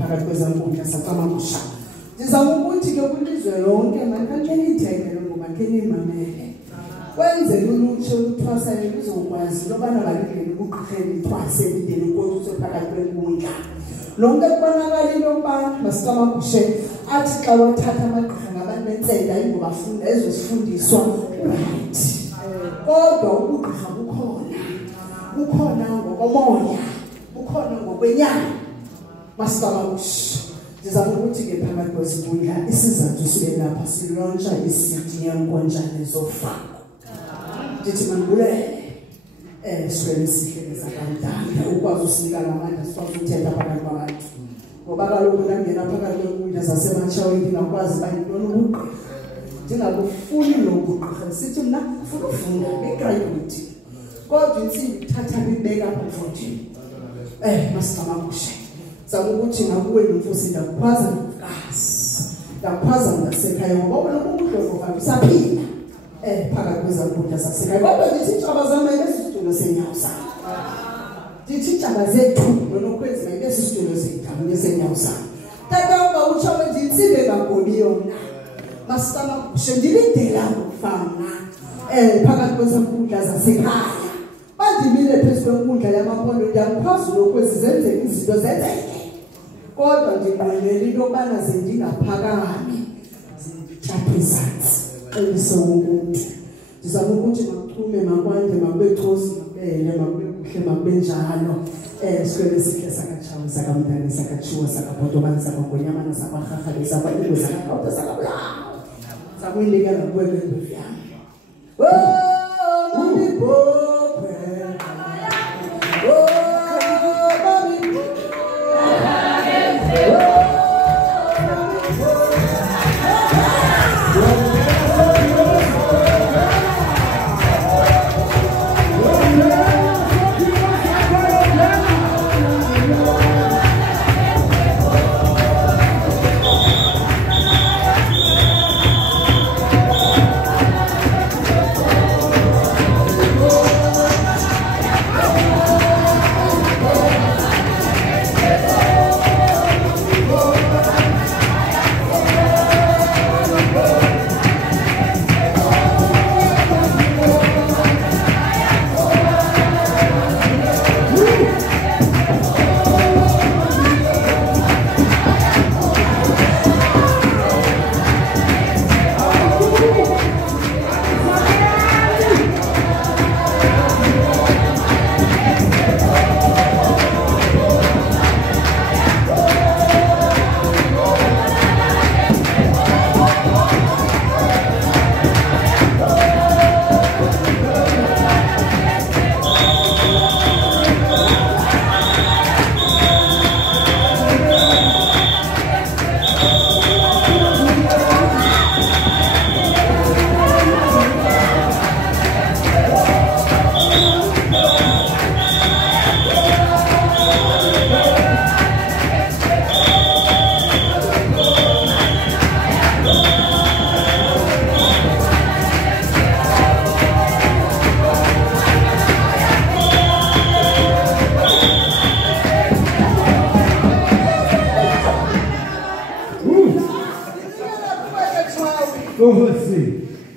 phakathi kwezankundla sakaMamusha. Ndizama ukuthi ke kwilizwe lonke makakhe nithengele ngoba khe nimamele. Kwenzela ulutsha oluthwasayo luzokwazi lobana balingene ubugqirheni thwase lideni kodwa phakathi kwenkundla. Lonke kubonakala into yokuba masikaMamushe athi xa wathatha amagqirha ngabantu bensela ingobafunda ezosifundiswa right. Kodwa ubugqirha bukhona ngokomoya, bukhona ngokwenyama. masikaMamushe ndizama ukuthi ke phakathi kwezinkundla isizathu sibe lapha silontsha isidi yankonjane zofako. Ndithi mandibulele sihlele sihlele zakandala ukwazi usinika amandla sikwazi ukuthetha phakathi kwabantu. Ngoba kaloku nangena phakathi kwenkundla zasematshaweni ngakwazi bayintoni ubugqirha. Ndingakufuni nobugqirha sithi mna ufuna ufunda ngegraduate. Kodwa intsimbi ithatha ibeka apha mfundini. masikaMamushe zama ukuthi ngakuwe nomfusi ndakukhwaza ngokasi. Ndakukhwaza ngasekhaya ngoba lokho ukudlovo kwami usaphila. Phakathi kwezankundla zasekhaya. Kodwa ndithi intshaba zami ayibesisitulo senyawo zami. Ndithi intshaba zethu nonokhwezi ayibesisitulo senyawo zami. Tata uba utsho ndintsile kagobi yona. masikaMamushe ndilidela ngokufana. Phakathi kwezankundla zasekhaya. Bandimile phezu kwenkundla yamaphondo ndiyakuphazula ukwezi zenzeke izinto zenzeke. Kodwa ndinqwenela into yobana zendingaphakami zindithathe izantsi. Elisonke ndizama ukuthi makuchume makwande mabecosi mabele mabebuhle mabenjalo. Sihlele sihle sakatshawe sakamntana sakatshiwa sakabhodobani sakagonyamana sakwahahale sakwaingo sakakawuta sakabulawo sakuyilika ngakwebembevu yami.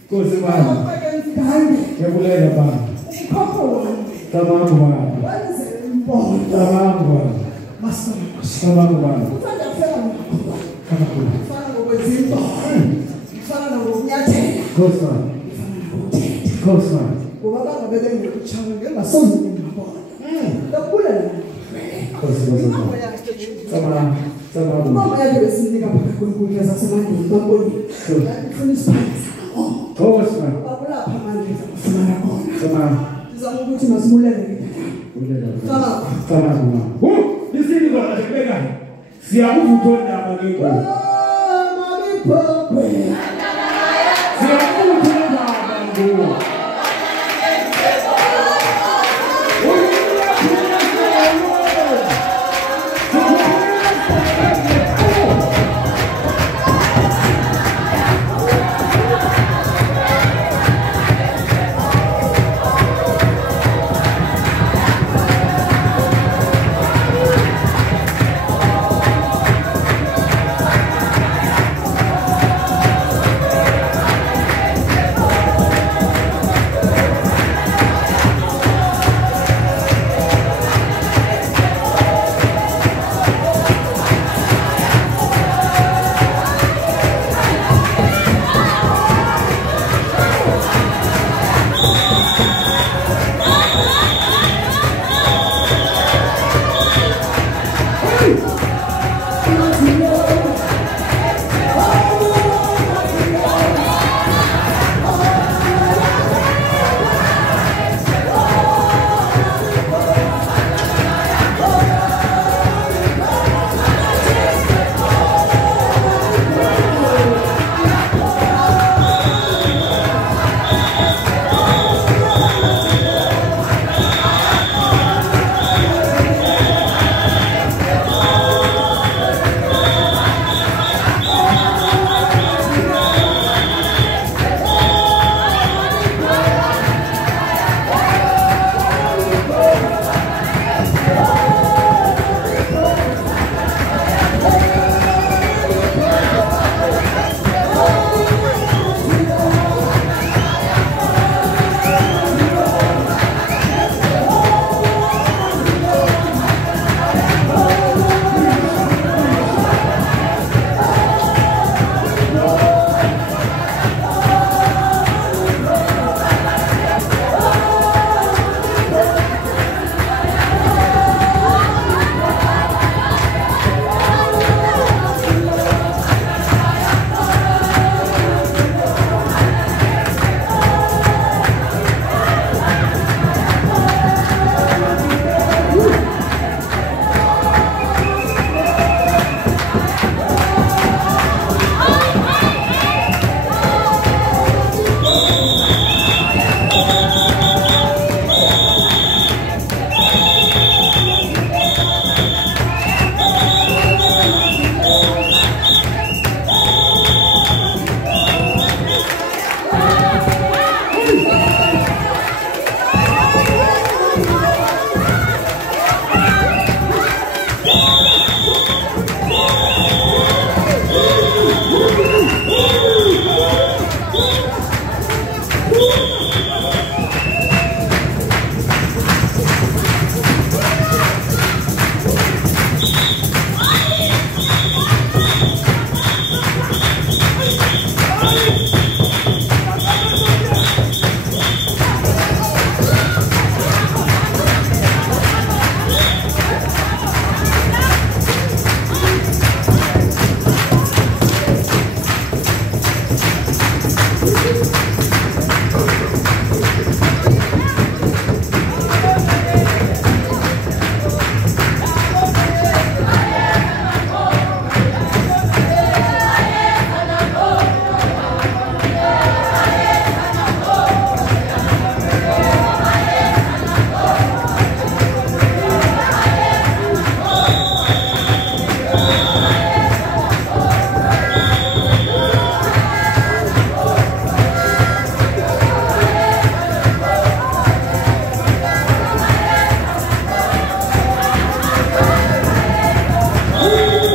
Kosi baba. Yabulela baba. Tamangu baba. Tamangu baba. Tamangu baba. Kosa. Kosa. Hallelujah.